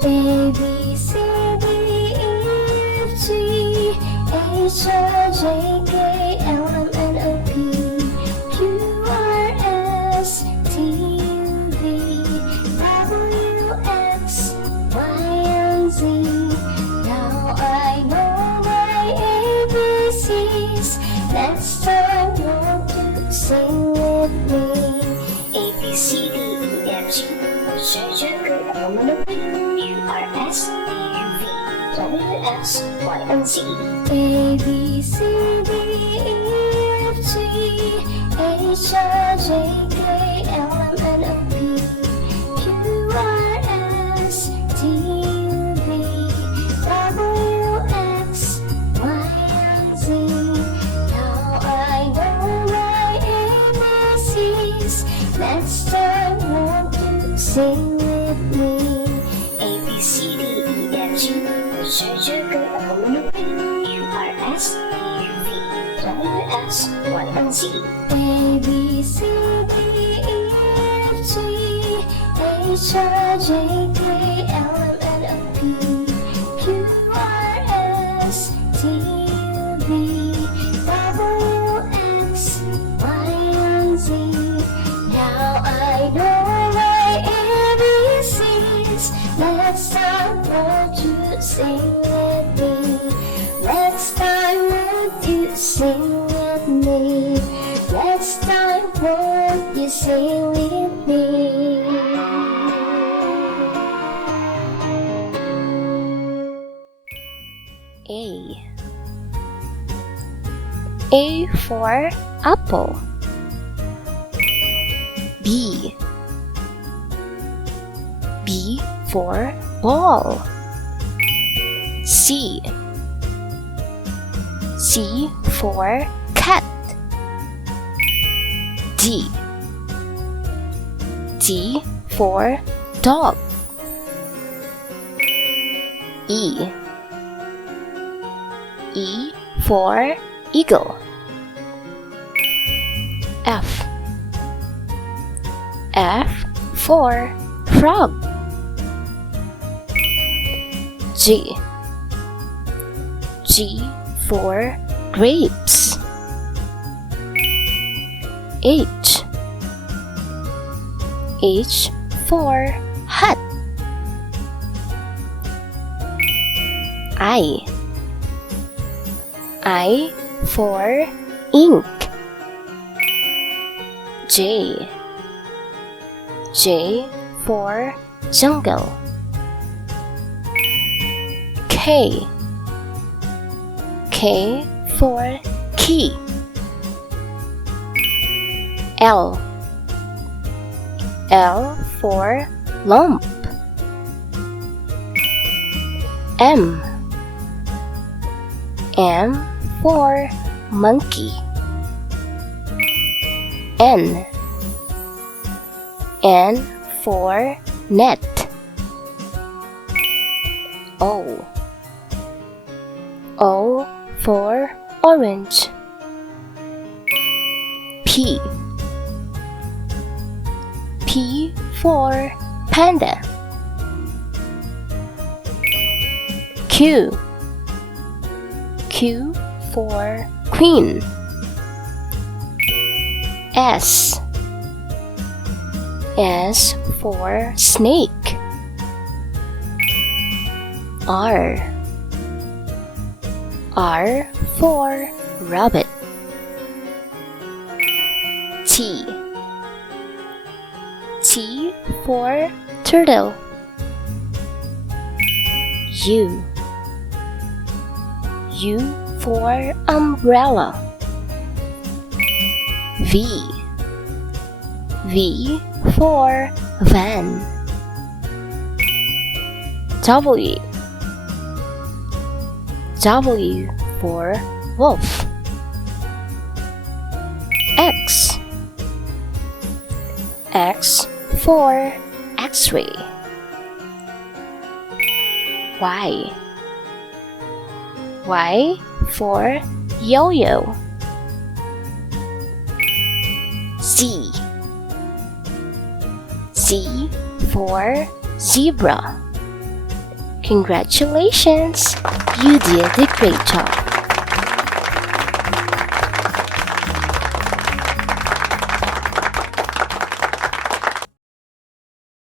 A B C D E F G H I J K L M N O P Q R S T U V W X Y and Z. Now I know my ABCs. Next time, won't you sing with me? A B C D E F G H I J K L M N O P Q R S T U V W X Y and Z. A B C D E F G H I J K L M N O P Q R S T U V W X Y and Z. Now I know my ABCs. Next time, won't you sing with me? A B C D E F G H I J K L M N O P Q R S T U V W X Y and Z. A B C D E F G H I J K L M N O P Q R S T U V W X Y and Z. Now I know my ABCs. Next time, won't you sing with me? Next time, won't you sing with me? Next time, won't you sing with me? A for apple. B for ball. C for cat. D for dog. E for eagle. F for frog. G for grapes. H for hat. I for ink. J for jungle. K for key. L for lump. M for monkey. N for net. O for orange. P for panda. Q for queen. S for snake. R for rabbit. T for turtle. U for umbrella. V for van. W for wolf. X for X-ray. Y for yo-yo. Z Z for zebra. Congratulations! You did a great job.